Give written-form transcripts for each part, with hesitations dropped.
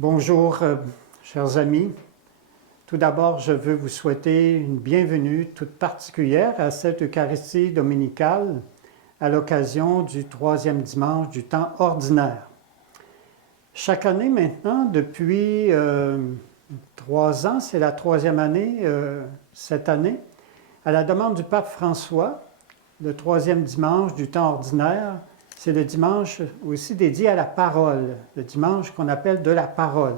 Bonjour, chers amis. Tout d'abord, je veux vous souhaiter une bienvenue toute particulière à cette Eucharistie dominicale à l'occasion du troisième dimanche du temps ordinaire. Chaque année maintenant, depuis 3 ans, c'est la troisième année cette année, à la demande du pape François, le troisième dimanche du temps ordinaire, c'est le dimanche aussi dédié à la parole, le dimanche qu'on appelle de la parole.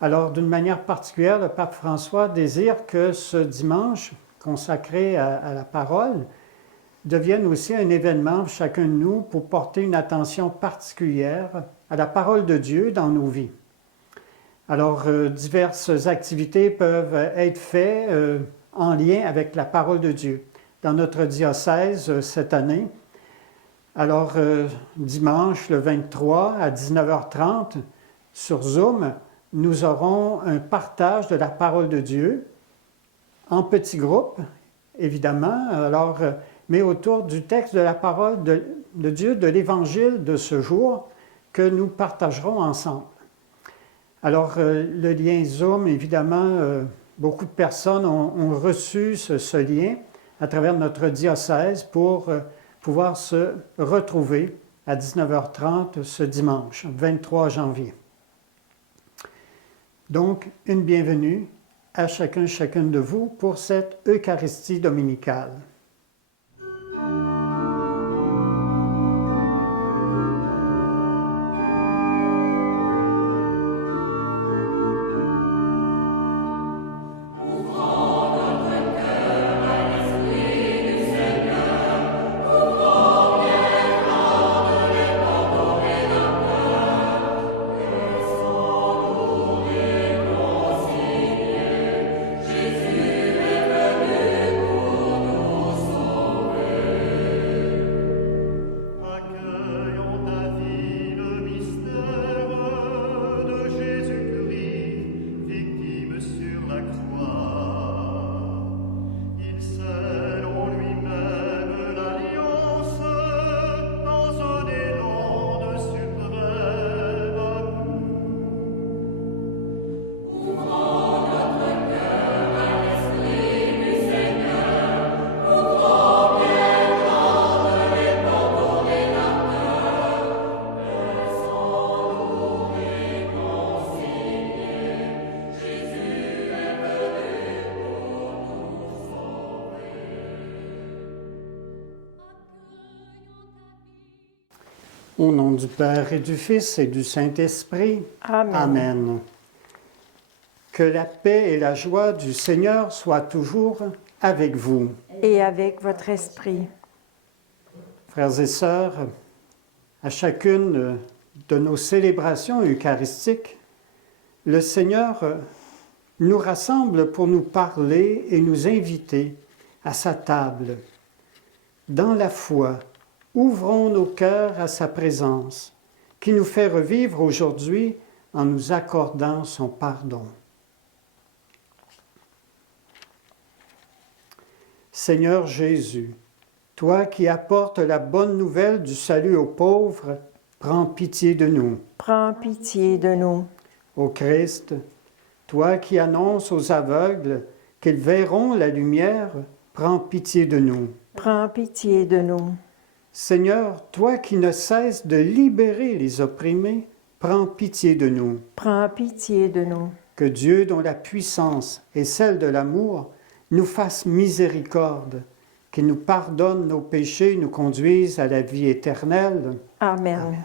Alors, d'une manière particulière, le pape François désire que ce dimanche consacré à la parole devienne aussi un événement pour chacun de nous pour porter une attention particulière à la parole de Dieu dans nos vies. Alors, diverses activités peuvent être faites en lien avec la parole de Dieu. Dans notre diocèse, cette année, alors dimanche le 23 à 19h30, sur Zoom, nous aurons un partage de la parole de Dieu en petits groupes, évidemment, mais autour du texte de la parole de Dieu, de l'Évangile de ce jour, que nous partagerons ensemble. Alors, le lien Zoom, évidemment, beaucoup de personnes ont reçu ce lien à travers notre diocèse pour pouvoir se retrouver à 19h30 ce dimanche, 23 janvier. Donc, une bienvenue à chacune de vous pour cette Eucharistie dominicale. Au nom du Père et du Fils et du Saint-Esprit. Amen. Amen. Que la paix et la joie du Seigneur soient toujours avec vous. Et avec votre esprit. Frères et sœurs, à chacune de nos célébrations eucharistiques, le Seigneur nous rassemble pour nous parler et nous inviter à sa table. Dans la foi, ouvrons nos cœurs à sa présence, qui nous fait revivre aujourd'hui en nous accordant son pardon. Seigneur Jésus, toi qui apportes la bonne nouvelle du salut aux pauvres, prends pitié de nous. Prends pitié de nous. Ô Christ, toi qui annonces aux aveugles qu'ils verront la lumière, prends pitié de nous. Prends pitié de nous. Seigneur, toi qui ne cesses de libérer les opprimés, prends pitié de nous. Prends pitié de nous. Que Dieu, dont la puissance est celle de l'amour, nous fasse miséricorde, qu'il nous pardonne nos péchés, nous conduise à la vie éternelle. Amen. Amen.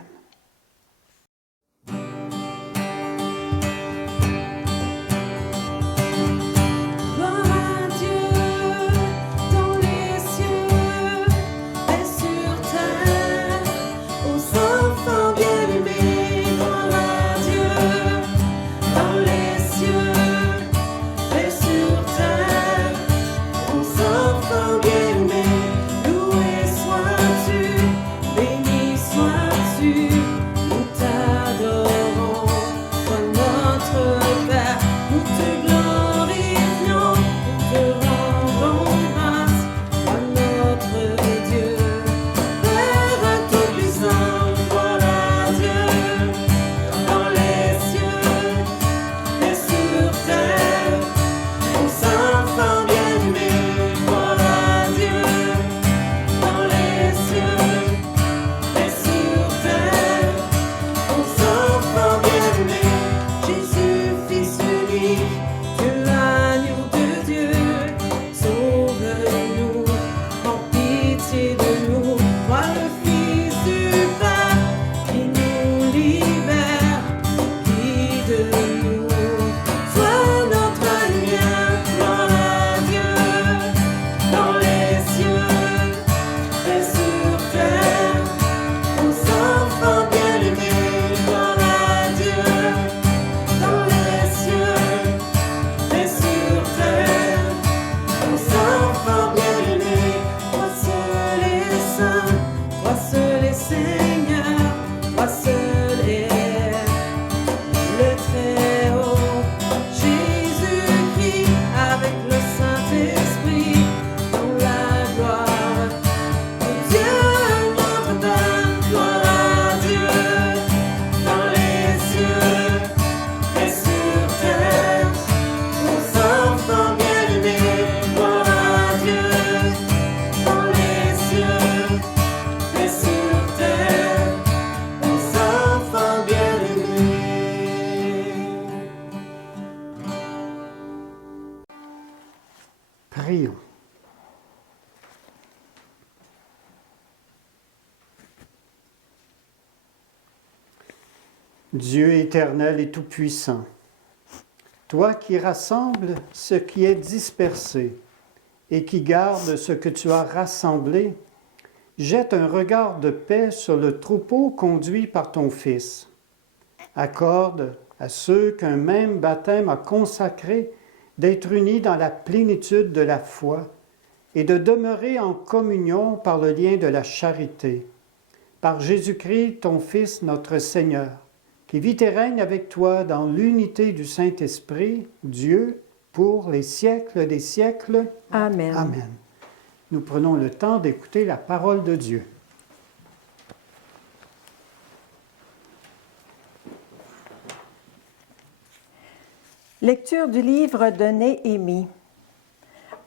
Béni sois-tu. Dieu éternel et tout-puissant, toi qui rassembles ce qui est dispersé et qui gardes ce que tu as rassemblé, jette un regard de paix sur le troupeau conduit par ton Fils. Accorde à ceux qu'un même baptême a consacrés d'être unis dans la plénitude de la foi et de demeurer en communion par le lien de la charité. Par Jésus-Christ, ton Fils, notre Seigneur, qui vit et règne avec toi dans l'unité du Saint-Esprit, Dieu, pour les siècles des siècles. Amen. Amen. Nous prenons le temps d'écouter la parole de Dieu. Lecture du livre de Néhémie.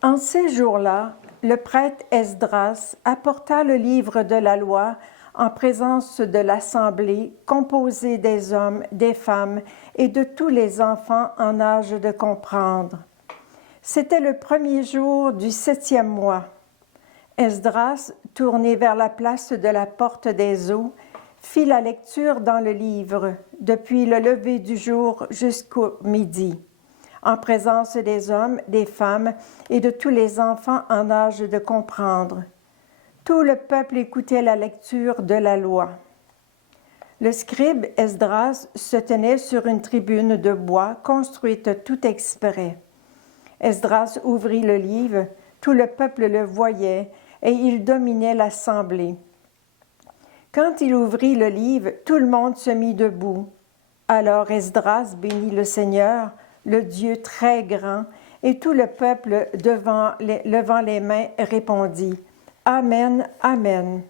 En ces jours-là, le prêtre Esdras apporta le livre de la loi en présence de l'assemblée composée des hommes, des femmes et de tous les enfants en âge de comprendre. C'était le premier jour du 7e mois. Esdras, tourné vers la place de la porte des eaux, fit la lecture dans le livre, depuis le lever du jour jusqu'au midi, en présence des hommes, des femmes et de tous les enfants en âge de comprendre. Tout le peuple écoutait la lecture de la loi. Le scribe Esdras se tenait sur une tribune de bois construite tout exprès. Esdras ouvrit le livre, tout le peuple le voyait, et il dominait l'assemblée. Quand il ouvrit le livre, tout le monde se mit debout. Alors Esdras bénit le Seigneur, le Dieu très grand, et tout le peuple, levant les mains, répondit « Amen, Amen ».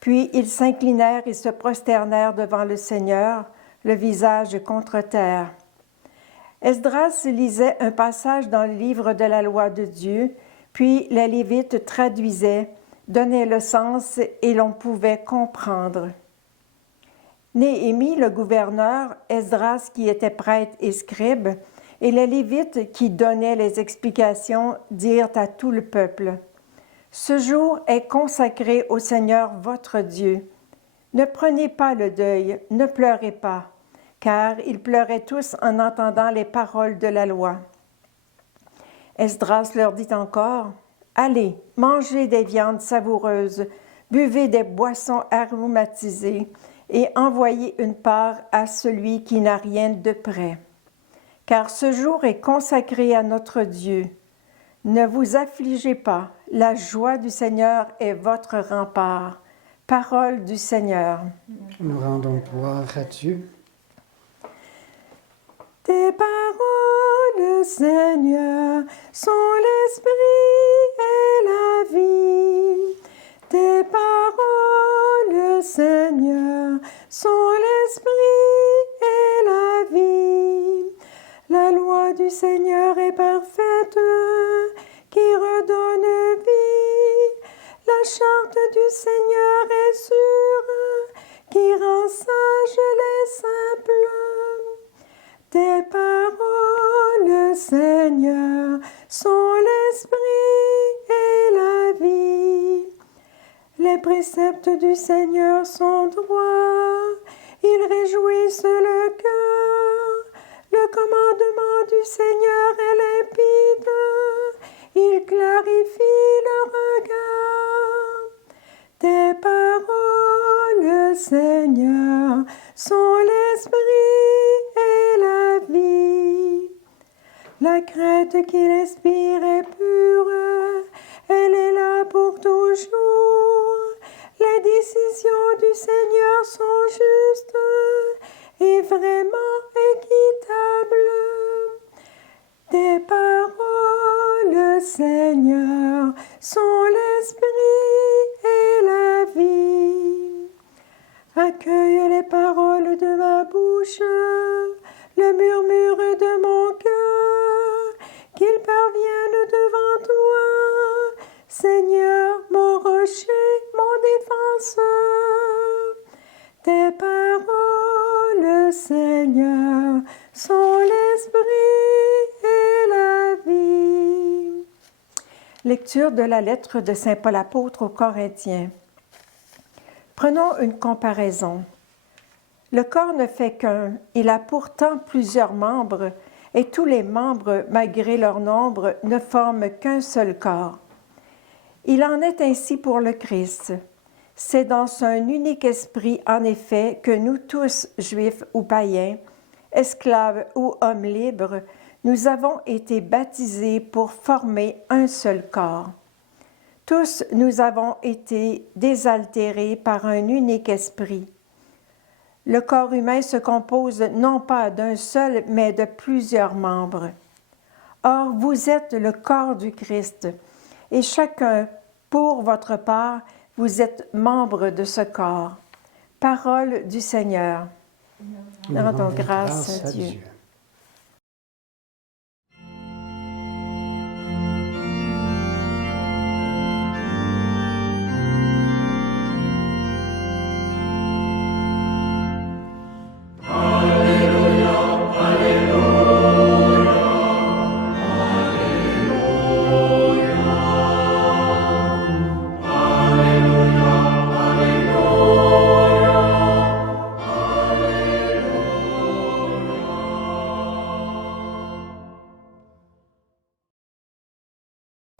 Puis ils s'inclinèrent et se prosternèrent devant le Seigneur, le visage contre terre. Esdras lisait un passage dans le livre de la loi de Dieu, puis les Lévites traduisaient, donnaient le sens et l'on pouvait comprendre. Néhémie, le gouverneur, Esdras qui était prêtre et scribe, et les Lévites qui donnaient les explications dirent à tout le peuple « Ce jour est consacré au Seigneur votre Dieu. Ne prenez pas le deuil, ne pleurez pas. » Car ils pleuraient tous en entendant les paroles de la loi. Esdras leur dit encore, « Allez, mangez des viandes savoureuses, buvez des boissons aromatisées et envoyez une part à celui qui n'a rien de près. Car ce jour est consacré à notre Dieu. Ne vous affligez pas, la joie du Seigneur est votre rempart. » Parole du Seigneur. Nous rendons gloire à Dieu. Tes paroles, Seigneur, sont l'esprit et la vie. Tes paroles, Seigneur, sont l'esprit et la vie. La loi du Seigneur est parfaite, qui redonne vie. La charte du Seigneur est sûre, qui rend sages les simples. Tes paroles, Seigneur, sont l'esprit et la vie. Les préceptes du Seigneur sont droits, ils réjouissent le cœur. Le commandement du Seigneur est limpide, il clarifie le regard. Tes paroles, Seigneur, sont l'esprit et la vie. La crainte qu'il inspire est pure, elle est là pour toujours. Les décisions du Seigneur sont justes et vraiment équitables. Tes paroles, Seigneur, sont l'esprit et la vie. Accueille les paroles de ma bouche, le murmure de mon cœur, qu'il parvienne devant toi, Seigneur, mon rocher, mon défenseur. Tes paroles, Seigneur, sont l'esprit et la vie. Lecture de la lettre de saint Paul apôtre aux Corinthiens. Prenons une comparaison. Le corps ne fait qu'un, il a pourtant plusieurs membres, et tous les membres, malgré leur nombre, ne forment qu'un seul corps. Il en est ainsi pour le Christ. C'est dans un unique esprit, en effet, que nous tous, juifs ou païens, esclaves ou hommes libres, nous avons été baptisés pour former un seul corps. Tous nous avons été désaltérés par un unique esprit. Le corps humain se compose non pas d'un seul, mais de plusieurs membres. Or, vous êtes le corps du Christ, et chacun, pour votre part, vous êtes membre de ce corps. Parole du Seigneur. Rendons grâce à Dieu.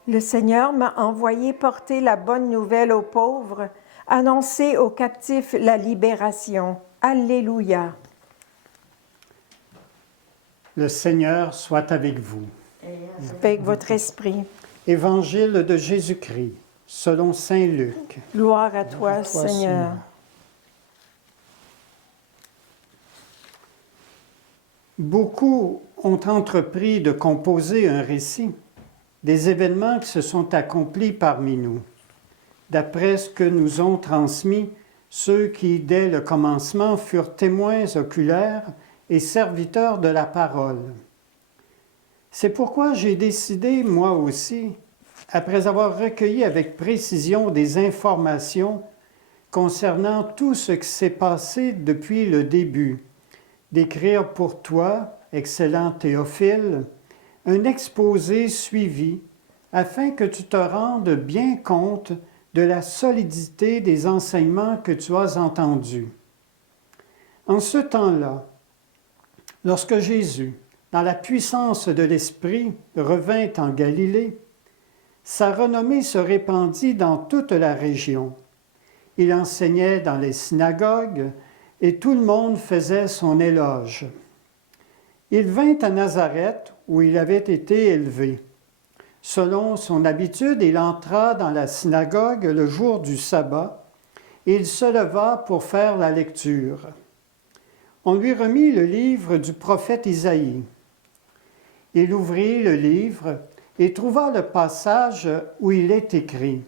Le Seigneur m'a envoyé porter la bonne nouvelle aux pauvres, annoncer aux captifs la libération. Alléluia. Le Seigneur soit avec vous. Avec votre esprit. Évangile de Jésus-Christ, selon saint Luc. Gloire à toi, Seigneur. Beaucoup ont entrepris de composer un récit des événements qui se sont accomplis parmi nous, d'après ce que nous ont transmis ceux qui, dès le commencement, furent témoins oculaires et serviteurs de la parole. C'est pourquoi j'ai décidé, moi aussi, après avoir recueilli avec précision des informations concernant tout ce qui s'est passé depuis le début, d'écrire pour toi, excellent Théophile, un exposé suivi afin que tu te rendes bien compte de la solidité des enseignements que tu as entendus. En ce temps-là, lorsque Jésus, dans la puissance de l'Esprit, revint en Galilée, sa renommée se répandit dans toute la région. Il enseignait dans les synagogues et tout le monde faisait son éloge. Il vint à Nazareth, où il avait été élevé. Selon son habitude, il entra dans la synagogue le jour du sabbat, et il se leva pour faire la lecture. On lui remit le livre du prophète Isaïe. Il ouvrit le livre et trouva le passage où il est écrit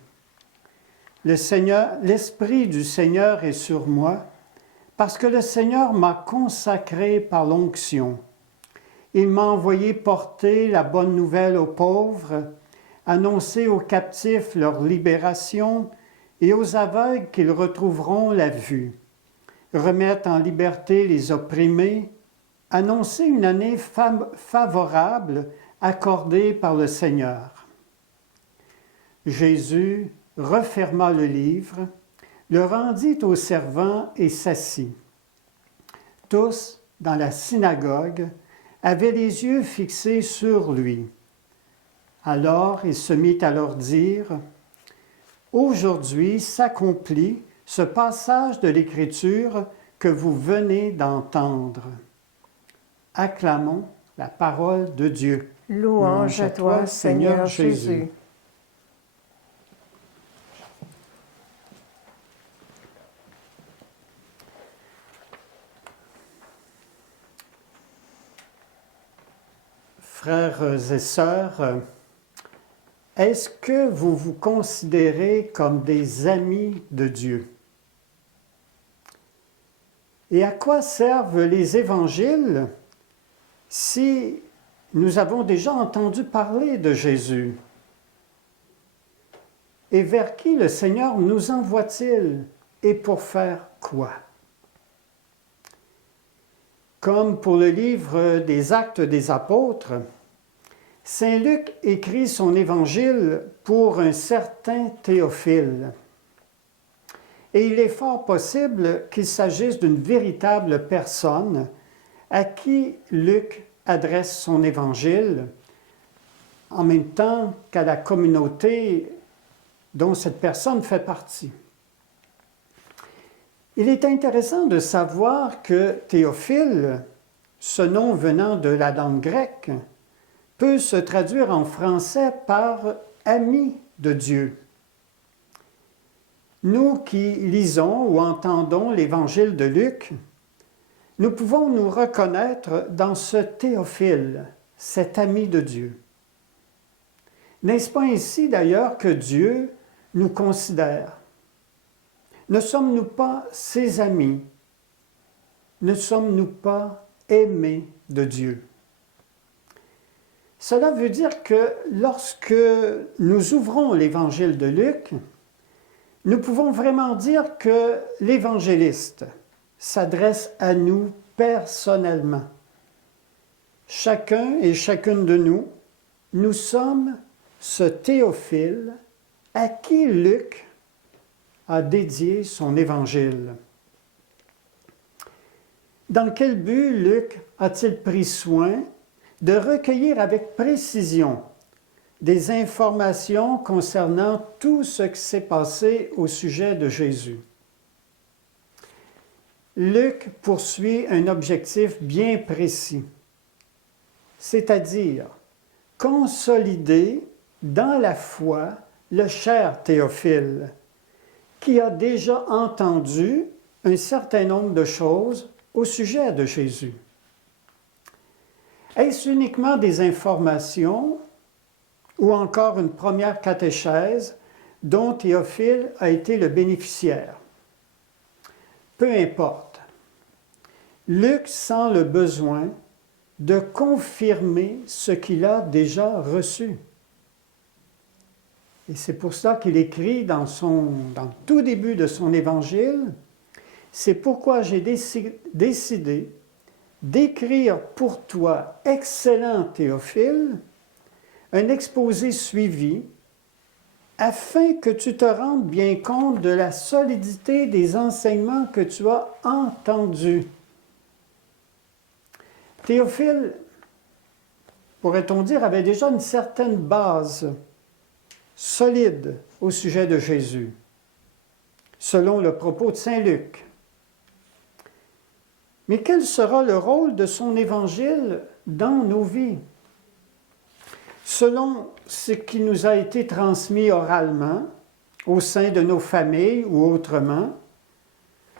« L'Esprit du Seigneur est sur moi, parce que le Seigneur m'a consacré par l'onction. Il m'a envoyé porter la bonne nouvelle aux pauvres, annoncer aux captifs leur libération et aux aveugles qu'ils retrouveront la vue, remettre en liberté les opprimés, annoncer une année favorable accordée par le Seigneur. » Jésus referma le livre, le rendit aux servants et s'assit. Tous, dans la synagogue, avaient les yeux fixés sur lui. Alors il se mit à leur dire « Aujourd'hui s'accomplit ce passage de l'Écriture que vous venez d'entendre. » Acclamons la parole de Dieu. Louange à toi, Seigneur Jésus. Frères et sœurs, est-ce que vous vous considérez comme des amis de Dieu? Et à quoi servent les évangiles si nous avons déjà entendu parler de Jésus? Et vers qui le Seigneur nous envoie-t-il et pour faire quoi? Comme pour le livre des Actes des Apôtres, saint Luc écrit son évangile pour un certain Théophile. Et il est fort possible qu'il s'agisse d'une véritable personne à qui Luc adresse son évangile, en même temps qu'à la communauté dont cette personne fait partie. Il est intéressant de savoir que Théophile, ce nom venant de la langue grecque, peut se traduire en français par « ami de Dieu ». Nous qui lisons ou entendons l'Évangile de Luc, nous pouvons nous reconnaître dans ce Théophile, cet ami de Dieu. N'est-ce pas ainsi d'ailleurs que Dieu nous considère? Ne sommes-nous pas ses amis? Ne sommes-nous pas aimés de Dieu? Cela veut dire que lorsque nous ouvrons l'Évangile de Luc, nous pouvons vraiment dire que l'évangéliste s'adresse à nous personnellement. Chacun et chacune de nous, nous sommes ce Théophile à qui Luc a dédié son évangile. Dans quel but Luc a-t-il pris soin de recueillir avec précision des informations concernant tout ce qui s'est passé au sujet de Jésus? Luc poursuit un objectif bien précis, c'est-à-dire consolider dans la foi le cher Théophile, qui a déjà entendu un certain nombre de choses au sujet de Jésus. Est-ce uniquement des informations ou encore une première catéchèse dont Théophile a été le bénéficiaire? Peu importe. Luc sent le besoin de confirmer ce qu'il a déjà reçu. Et c'est pour ça qu'il écrit dans le tout début de son évangile, « C'est pourquoi j'ai décidé d'écrire pour toi, excellent Théophile, un exposé suivi, afin que tu te rendes bien compte de la solidité des enseignements que tu as entendus. » Théophile, pourrait-on dire, avait déjà une certaine base solide au sujet de Jésus, selon le propos de saint Luc. Mais quel sera le rôle de son évangile dans nos vies? Selon ce qui nous a été transmis oralement, au sein de nos familles ou autrement,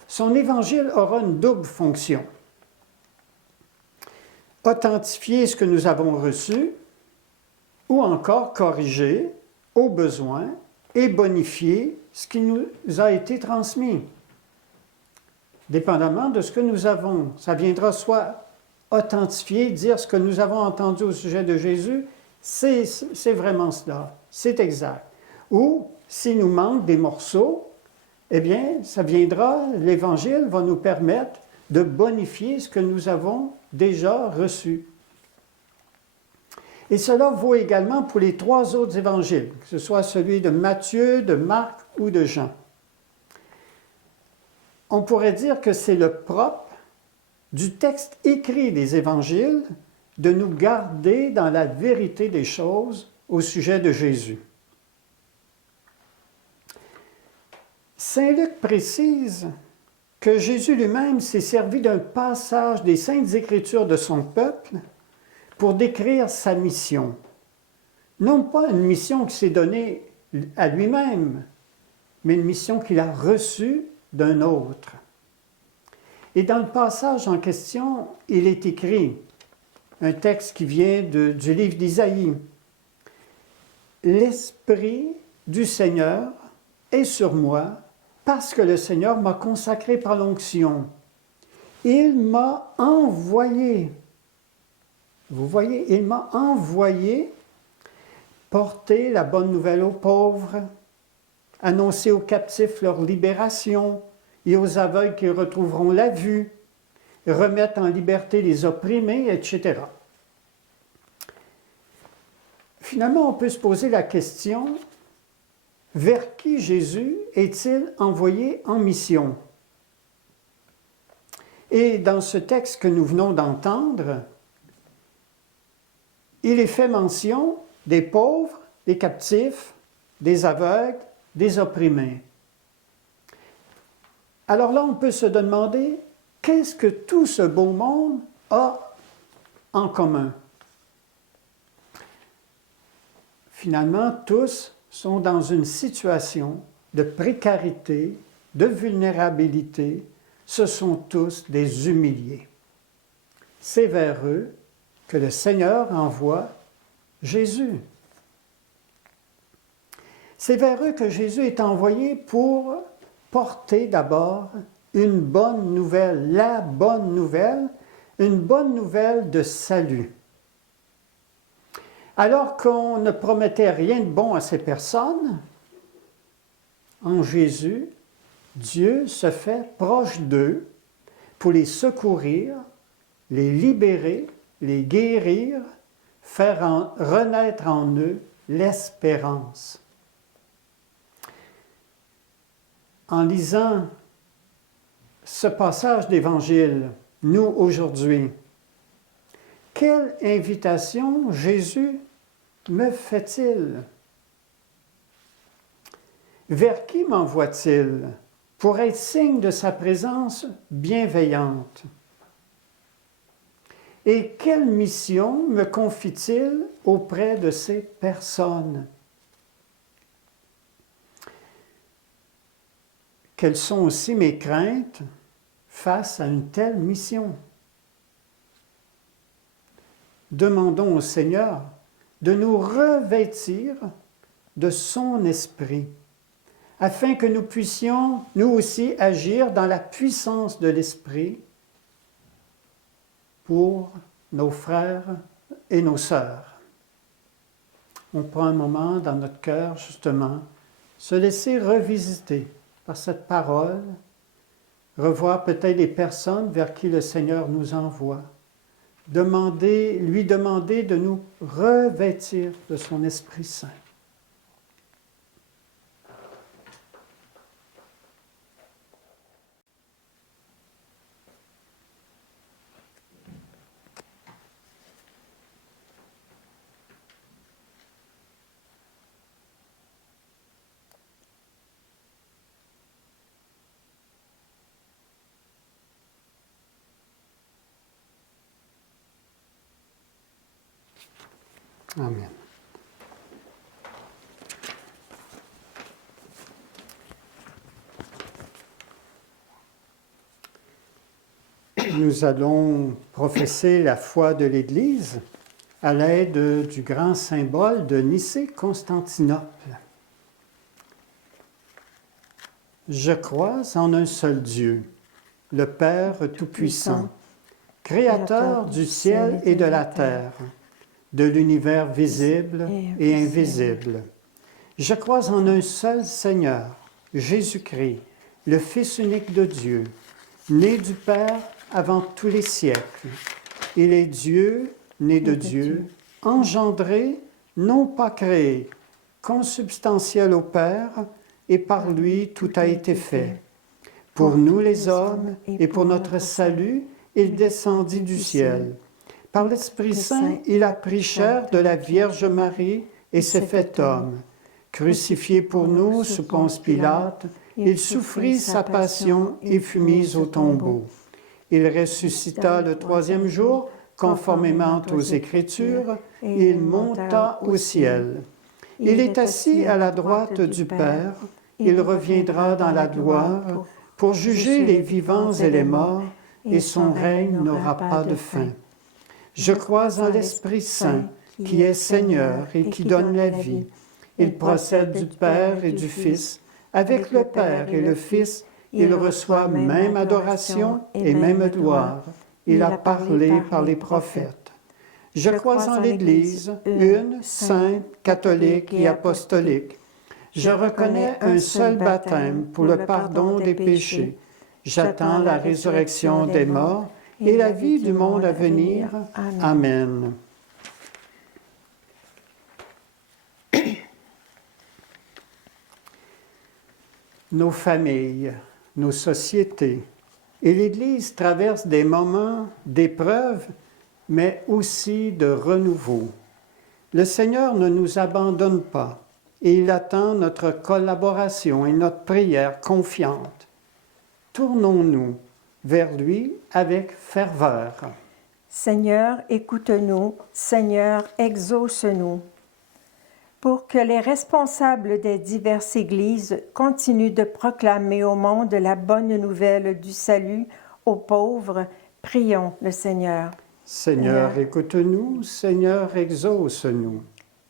son évangile aura une double fonction. Authentifier ce que nous avons reçu, ou encore corriger, au besoin, et bonifier ce qui nous a été transmis. Dépendamment de ce que nous avons. Ça viendra soit authentifier, dire ce que nous avons entendu au sujet de Jésus, c'est vraiment cela, c'est exact. Ou, s'il nous manque des morceaux, eh bien, ça viendra, l'Évangile va nous permettre de bonifier ce que nous avons déjà reçu. Et cela vaut également pour les trois autres évangiles, que ce soit celui de Matthieu, de Marc ou de Jean. On pourrait dire que c'est le propre du texte écrit des évangiles de nous garder dans la vérité des choses au sujet de Jésus. Saint Luc précise que Jésus lui-même s'est servi d'un passage des Saintes Écritures de son peuple pour décrire sa mission. Non pas une mission qui s'est donnée à lui-même, mais une mission qu'il a reçue d'un autre. Et dans le passage en question, il est écrit, un texte qui vient du livre d'Isaïe, « L'Esprit du Seigneur est sur moi, parce que le Seigneur m'a consacré par l'onction. Il m'a envoyé. » Vous voyez, il m'a envoyé porter la bonne nouvelle aux pauvres, annoncer aux captifs leur libération et aux aveugles qu'ils retrouveront la vue, remettre en liberté les opprimés, etc. Finalement, on peut se poser la question, Vers qui Jésus est-il envoyé en mission? Et dans ce texte que nous venons d'entendre, il est fait mention des pauvres, des captifs, des aveugles, des opprimés. Alors là, on peut se demander, qu'est-ce que tout ce beau monde a en commun? Finalement, tous sont dans une situation de précarité, de vulnérabilité. Ce sont tous des humiliés. C'est vers eux que le Seigneur envoie Jésus. C'est vers eux que Jésus est envoyé pour porter d'abord une bonne nouvelle, la bonne nouvelle, une bonne nouvelle de salut. Alors qu'on ne promettait rien de bon à ces personnes, en Jésus, Dieu se fait proche d'eux pour les secourir, les libérer, les guérir, faire renaître en eux l'espérance. En lisant ce passage d'Évangile, nous aujourd'hui, quelle invitation Jésus me fait-il? Vers qui m'envoie-t-il pour être signe de sa présence bienveillante? Et quelle mission me confie-t-il auprès de ces personnes? Quelles sont aussi mes craintes face à une telle mission? Demandons au Seigneur de nous revêtir de son esprit, afin que nous puissions, nous aussi, agir dans la puissance de l'esprit pour nos frères et nos sœurs. On prend un moment dans notre cœur, justement, se laisser revisiter par cette parole, revoir peut-être les personnes vers qui le Seigneur nous envoie, lui demander de nous revêtir de son Esprit Saint. Amen. Nous allons professer la foi de l'Église à l'aide du grand symbole de Nicée-Constantinople. Je crois en un seul Dieu, le Père Tout-Puissant, Créateur du ciel et de la terre, de l'univers visible et invisible. Je crois en un seul Seigneur, Jésus-Christ, le Fils unique de Dieu, né du Père avant tous les siècles. Il est Dieu, né de Dieu, engendré, non pas créé, consubstantiel au Père, et par lui tout a été fait. Pour nous les hommes et pour notre salut, il descendit du ciel. Par l'Esprit Saint, il a pris chair de la Vierge Marie et s'est fait homme. Crucifié pour nous sous Ponce Pilate, il souffrit sa passion et fut mis au tombeau. Il ressuscita le troisième jour, conformément aux Écritures, et il monta au ciel. Il est assis à la droite du Père, il reviendra dans la gloire pour juger les vivants et les morts, et son règne n'aura pas de fin. Je crois en l'Esprit Saint, qui est Seigneur et qui donne la vie. Il procède du Père et du Fils. Avec le Père et le Fils, il reçoit même adoration et même gloire. Il a parlé par les prophètes. Je crois en l'Église, une, sainte, catholique et apostolique. Je reconnais un seul baptême pour le pardon des péchés. J'attends la résurrection des morts et la vie du monde à venir. Amen. nos familles, nos sociétés. Et l'Église traverse des moments d'épreuve, mais aussi de renouveau. Le Seigneur ne nous abandonne pas et il attend notre collaboration et notre prière confiante. Tournons-nous vers lui avec ferveur. Seigneur, écoute-nous. Seigneur, exauce-nous. Pour que les responsables des diverses églises continuent de proclamer au monde la bonne nouvelle du salut aux pauvres, prions le Seigneur. Seigneur, écoute-nous. Seigneur, exauce-nous.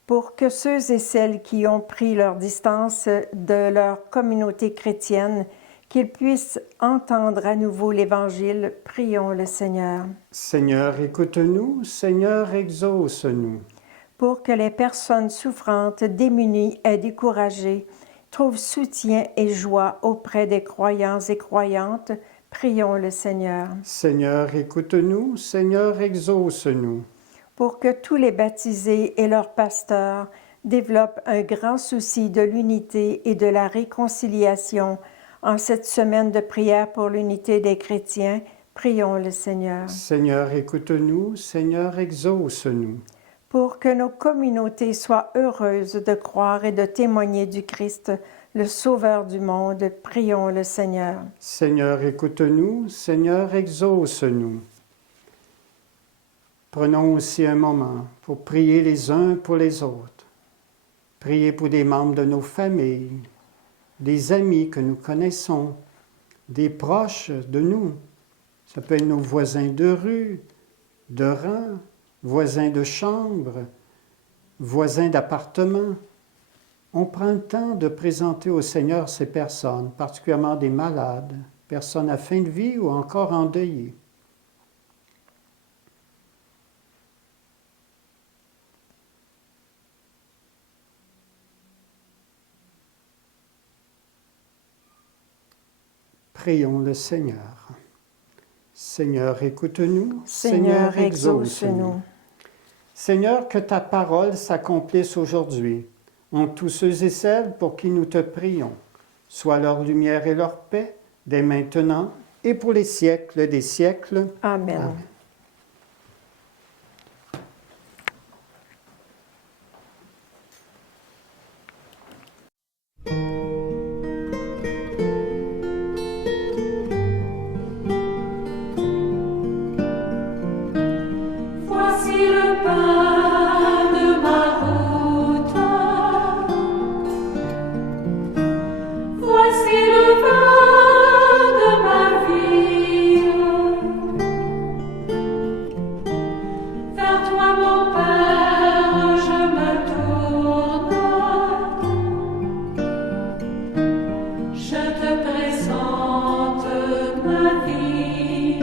Pour que ceux et celles qui ont pris leur distance de leur communauté chrétienne, qu'ils puissent entendre à nouveau l'Évangile, prions le Seigneur. Seigneur, écoute-nous. Seigneur, exauce-nous. Pour que les personnes souffrantes, démunies et découragées trouvent soutien et joie auprès des croyants et croyantes, prions le Seigneur. Seigneur, écoute-nous. Seigneur, exauce-nous. Pour que tous les baptisés et leurs pasteurs développent un grand souci de l'unité et de la réconciliation en cette semaine de prière pour l'unité des chrétiens, prions le Seigneur. Seigneur, écoute-nous. Seigneur, exauce-nous. Pour que nos communautés soient heureuses de croire et de témoigner du Christ, le Sauveur du monde, prions le Seigneur. Seigneur, écoute-nous. Seigneur, exauce-nous. Prenons aussi un moment pour prier les uns pour les autres. Prier pour des membres de nos familles, des amis que nous connaissons, des proches de nous. Ça peut être nos voisins de rue, de rang, voisins de chambre, voisins d'appartement. On prend le temps de présenter au Seigneur ces personnes, particulièrement des malades, personnes à fin de vie ou encore endeuillées. Prions le Seigneur. Seigneur, écoute-nous. Seigneur, exauce-nous. Seigneur, que ta parole s'accomplisse aujourd'hui en tous ceux et celles pour qui nous te prions. Sois leur lumière et leur paix, dès maintenant et pour les siècles des siècles. Amen. Amen. Voici le pain de ma route. Voici le vin de ma vie. Vers toi, mon Père, je me tourne. Je te présente ma vie.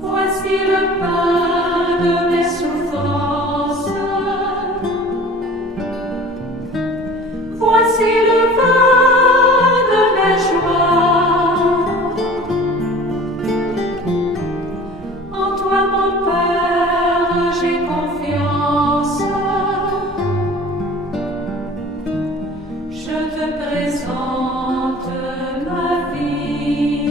Voici le pain de mes souffrances. Voici le vin de mes joies. En toi, mon Père, j'ai confiance. Je te présente ma vie.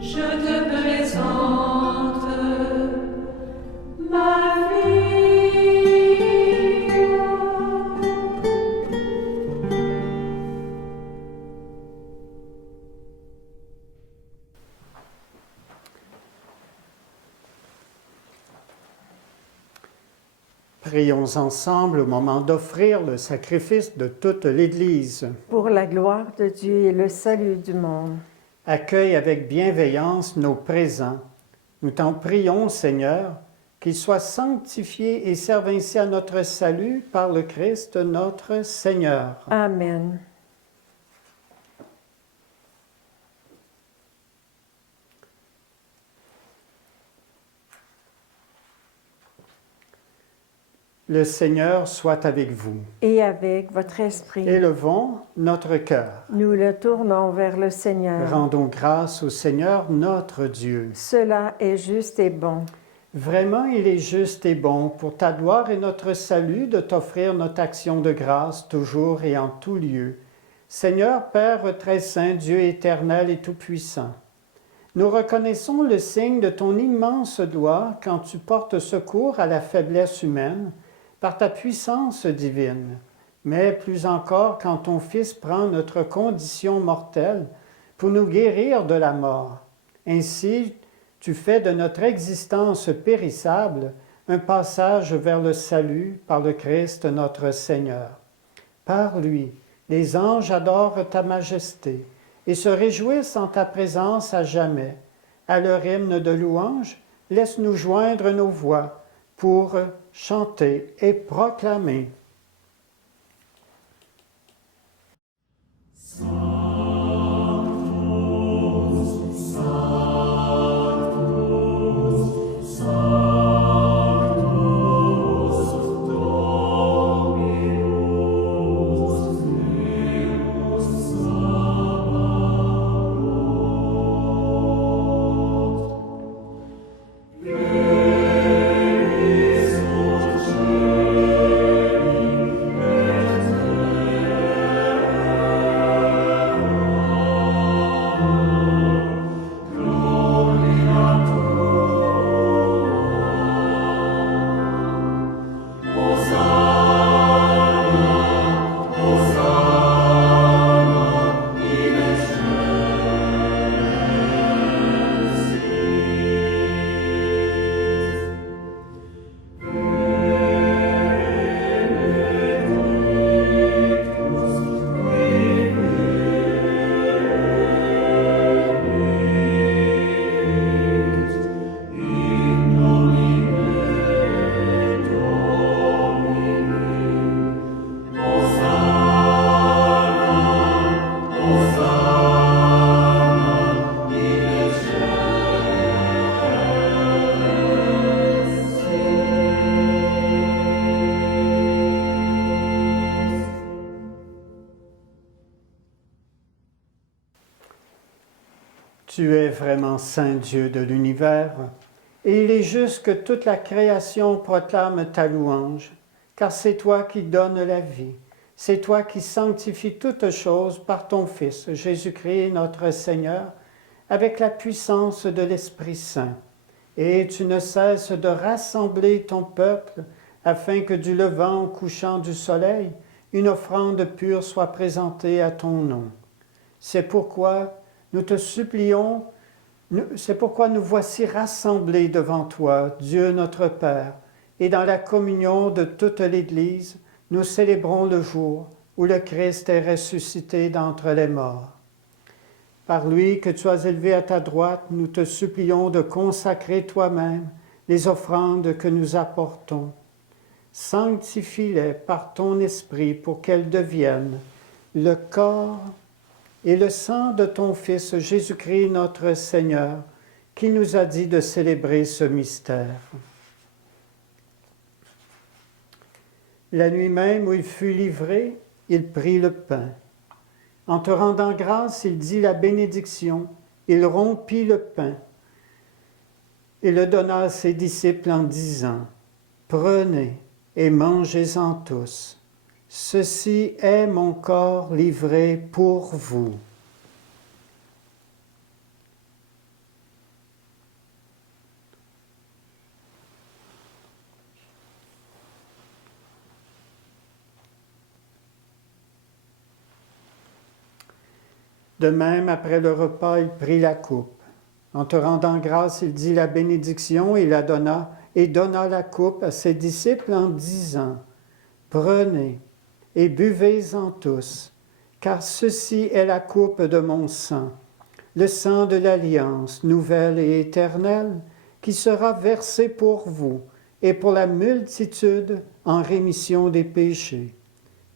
Je te présente ma vie. Prions ensemble au moment d'offrir le sacrifice de toute l'Église. Pour la gloire de Dieu et le salut du monde. Accueille avec bienveillance nos présents. Nous t'en prions, Seigneur, qu'ils soient sanctifiés et servent ainsi à notre salut par le Christ notre Seigneur. Amen. Le Seigneur soit avec vous. Et avec votre esprit. Élevons notre cœur. Nous le tournons vers le Seigneur. Rendons grâce au Seigneur notre Dieu. Cela est juste et bon. Vraiment, il est juste et bon pour ta gloire et notre salut de t'offrir notre action de grâce toujours et en tout lieu. Seigneur, Père très saint, Dieu éternel et tout-puissant, nous reconnaissons le signe de ton immense gloire quand tu portes secours à la faiblesse humaine par ta puissance divine, mais plus encore quand ton Fils prend notre condition mortelle pour nous guérir de la mort. Ainsi, tu fais de notre existence périssable un passage vers le salut par le Christ notre Seigneur. Par lui, les anges adorent ta majesté et se réjouissent en ta présence à jamais. À leur hymne de louange, laisse-nous joindre nos voix pour chanter et proclamer. Tu es vraiment saint Dieu de l'univers, et il est juste que toute la création proclame ta louange, car c'est toi qui donnes la vie, c'est toi qui sanctifies toutes choses par ton Fils, Jésus-Christ notre Seigneur, avec la puissance de l'Esprit Saint. Et tu ne cesses de rassembler ton peuple, afin que du levant au couchant du soleil, une offrande pure soit présentée à ton nom. C'est pourquoi nous te supplions, c'est pourquoi nous voici rassemblés devant toi, Dieu notre Père, et dans la communion de toute l'Église, nous célébrons le jour où le Christ est ressuscité d'entre les morts. Par lui que tu as élevé à ta droite, nous te supplions de consacrer toi-même les offrandes que nous apportons. Sanctifie-les par ton esprit pour qu'elles deviennent le corps et le sang de ton Fils Jésus-Christ notre Seigneur, qui nous a dit de célébrer ce mystère. La nuit même où il fut livré, il prit le pain. En te rendant grâce, il dit la bénédiction, il rompit le pain et le donna à ses disciples en disant, « Prenez et mangez-en tous. Ceci est mon corps livré pour vous. » De même, après le repas, il prit la coupe. En te rendant grâce, il dit la bénédiction et la donna la coupe à ses disciples en disant, « Prenez et buvez-en tous, car ceci est la coupe de mon sang, le sang de l'alliance nouvelle et éternelle, qui sera versé pour vous et pour la multitude en rémission des péchés.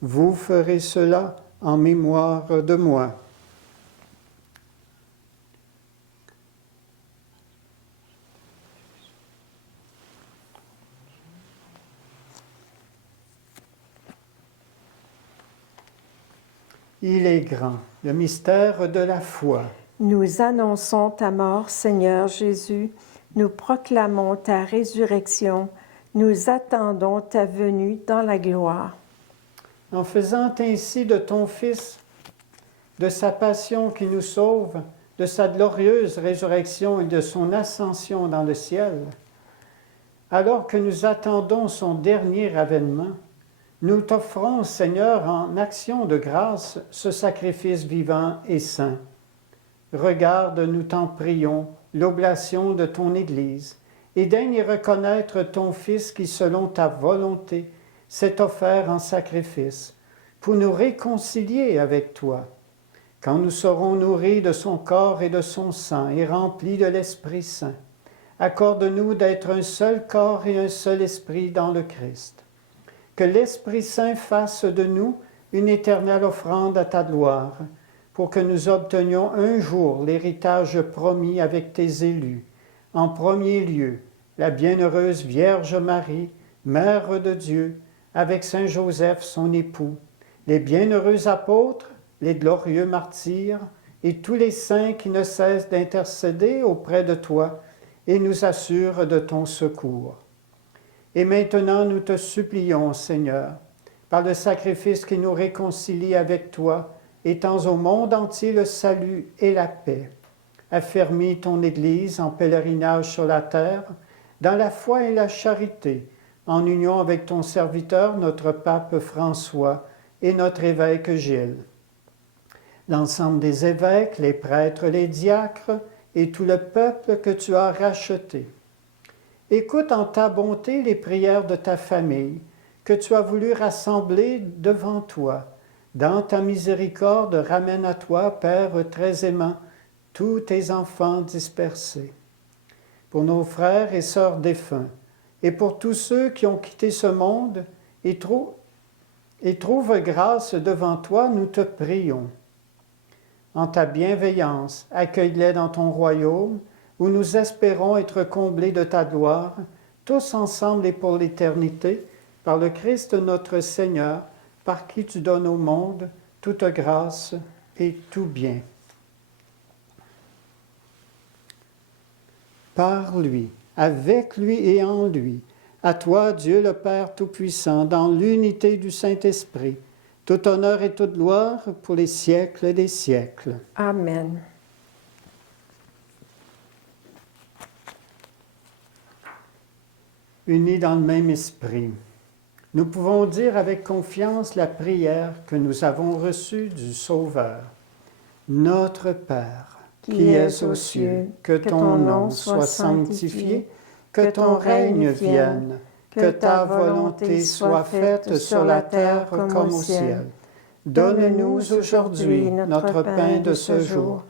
Vous ferez cela en mémoire de moi. » Il est grand, le mystère de la foi. Nous annonçons ta mort, Seigneur Jésus. Nous proclamons ta résurrection. Nous attendons ta venue dans la gloire. En faisant ainsi de ton Fils, de sa passion qui nous sauve, de sa glorieuse résurrection et de son ascension dans le ciel, alors que nous attendons son dernier avènement, nous t'offrons, Seigneur, en action de grâce, ce sacrifice vivant et saint. Regarde, nous t'en prions, l'oblation de ton Église, et daigne y reconnaître ton Fils qui, selon ta volonté, s'est offert en sacrifice, pour nous réconcilier avec toi. Quand nous serons nourris de son corps et de son sang, et remplis de l'Esprit Saint, accorde-nous d'être un seul corps et un seul esprit dans le Christ. Que l'Esprit Saint fasse de nous une éternelle offrande à ta gloire, pour que nous obtenions un jour l'héritage promis avec tes élus. En premier lieu, la bienheureuse Vierge Marie, Mère de Dieu, avec Saint Joseph, son époux, les bienheureux apôtres, les glorieux martyrs, et tous les saints qui ne cessent d'intercéder auprès de toi et nous assurent de ton secours. Et maintenant, nous te supplions, Seigneur, par le sacrifice qui nous réconcilie avec toi, étends au monde entier le salut et la paix. Affermis ton Église en pèlerinage sur la terre, dans la foi et la charité, en union avec ton serviteur, notre pape François, et notre évêque Gilles. L'ensemble des évêques, les prêtres, les diacres, et tout le peuple que tu as racheté. Écoute en ta bonté les prières de ta famille, que tu as voulu rassembler devant toi. Dans ta miséricorde, ramène à toi, Père très aimant, tous tes enfants dispersés. Pour nos frères et sœurs défunts, et pour tous ceux qui ont quitté ce monde et trouvent grâce devant toi, nous te prions. En ta bienveillance, accueille-les dans ton royaume, où nous espérons être comblés de ta gloire, tous ensemble et pour l'éternité, par le Christ notre Seigneur, par qui tu donnes au monde toute grâce et tout bien. Par lui, avec lui et en lui, à toi, Dieu le Père Tout-Puissant, dans l'unité du Saint-Esprit, tout honneur et toute gloire pour les siècles des siècles. Amen. Unis dans le même esprit, nous pouvons dire avec confiance la prière que nous avons reçue du Sauveur. Notre Père, qui es aux cieux, que ton nom soit sanctifié, que ton règne vienne, que ta volonté soit faite sur la terre comme au ciel. Donne-nous aujourd'hui notre pain de ce jour.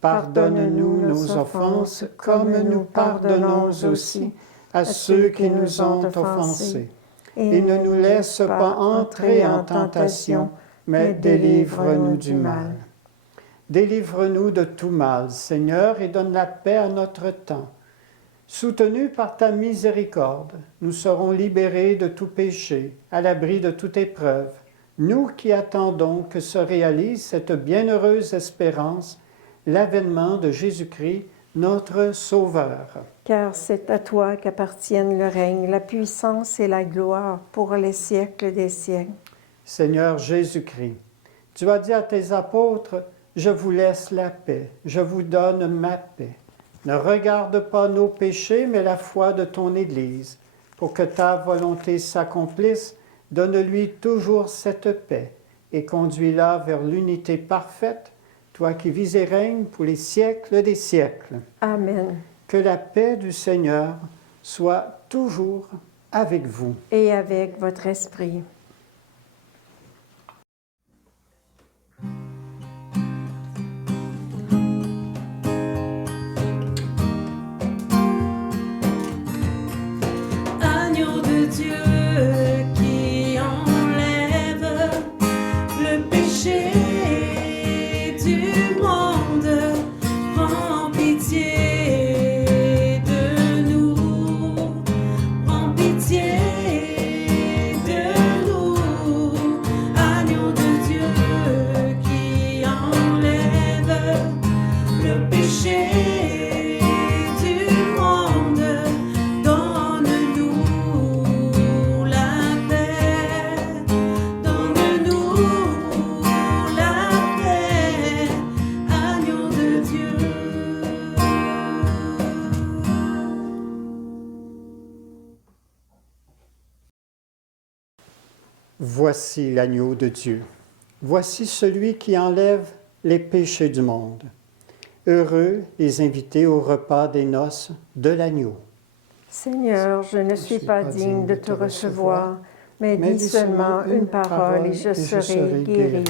Pardonne-nous nos offenses comme nous pardonnons aussi à ceux qui nous ont offensés. Et ne nous laisse pas entrer en tentation, mais délivre-nous du mal. Délivre-nous de tout mal, Seigneur, et donne la paix à notre temps. Soutenus par ta miséricorde, nous serons libérés de tout péché, à l'abri de toute épreuve, nous qui attendons que se réalise cette bienheureuse espérance, l'avènement de Jésus-Christ, notre Sauveur. Car c'est à toi qu'appartiennent le règne, la puissance et la gloire pour les siècles des siècles. Seigneur Jésus-Christ, tu as dit à tes apôtres, « Je vous laisse la paix, je vous donne ma paix. Ne regarde pas nos péchés, mais la foi de ton Église. Pour que ta volonté s'accomplisse, donne-lui toujours cette paix et conduis-la vers l'unité parfaite, toi qui vis et règnes pour les siècles des siècles. » Amen. Que la paix du Seigneur soit toujours avec vous. Et avec votre esprit. Agneau de Dieu qui enlève le péché du monde, prends pitié de nous, prends pitié de nous. Voici l'agneau de Dieu. Voici celui qui enlève les péchés du monde. Heureux les invités au repas des noces de l'agneau. Seigneur, je ne suis pas digne de te recevoir, mais dis seulement une parole et je serai guéri.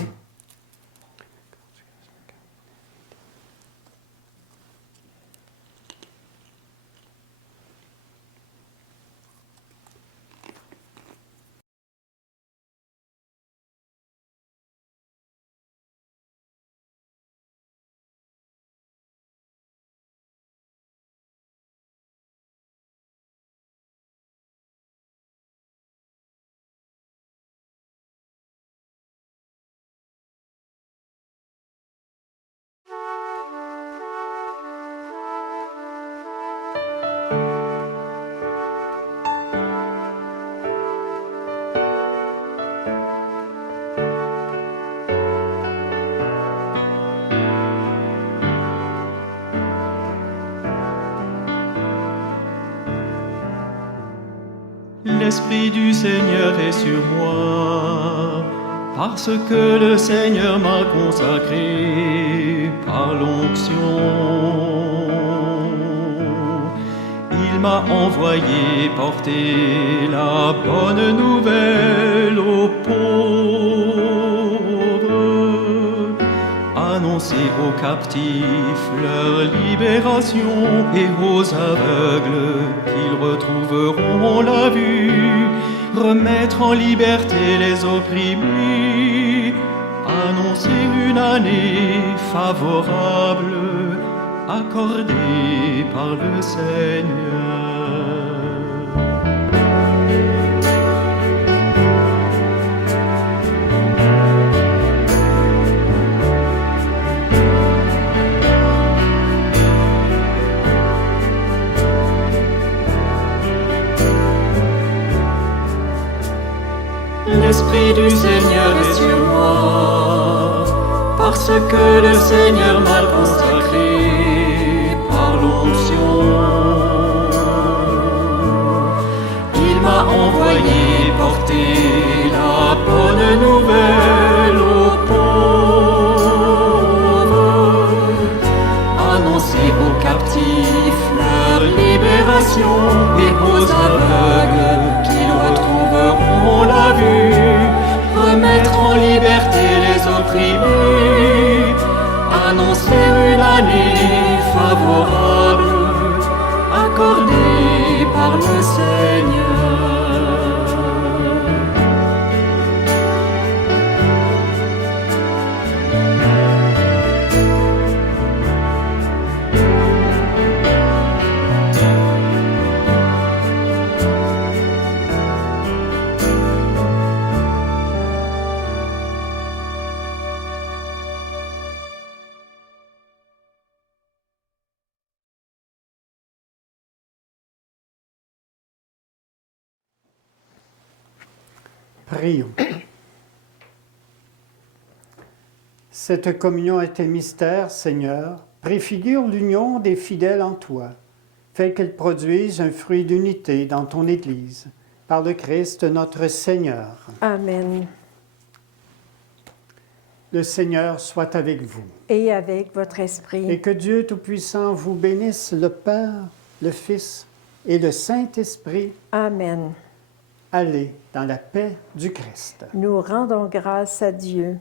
L'Esprit du Seigneur est sur moi, parce que le Seigneur m'a consacré par l'onction. Il m'a envoyé porter la bonne nouvelle aux pauvres, annoncer aux captifs leur libération et aux aveugles qu'ils retrouveront la vue, remettre en liberté les opprimés, annoncer une année favorable accordée par le Seigneur. L'Esprit du Seigneur est sur moi, parce que le Seigneur m'a consacré par l'onction. Il m'a envoyé porter la bonne nouvelle aux pauvres, annoncer aux captifs leur libération et aux aveugles qu'ils retrouveront la vue, remettre en liberté les opprimés, annoncer une année favorable accordée par le Seigneur. Prions. Cette communion est un mystère, Seigneur, préfigure l'union des fidèles en toi. Fais qu'elle produise un fruit d'unité dans ton Église, par le Christ notre Seigneur. Amen. Le Seigneur soit avec vous. Et avec votre esprit. Et que Dieu Tout-Puissant vous bénisse, le Père, le Fils et le Saint-Esprit. Amen. Allez dans la paix du Christ. Nous rendons grâce à Dieu.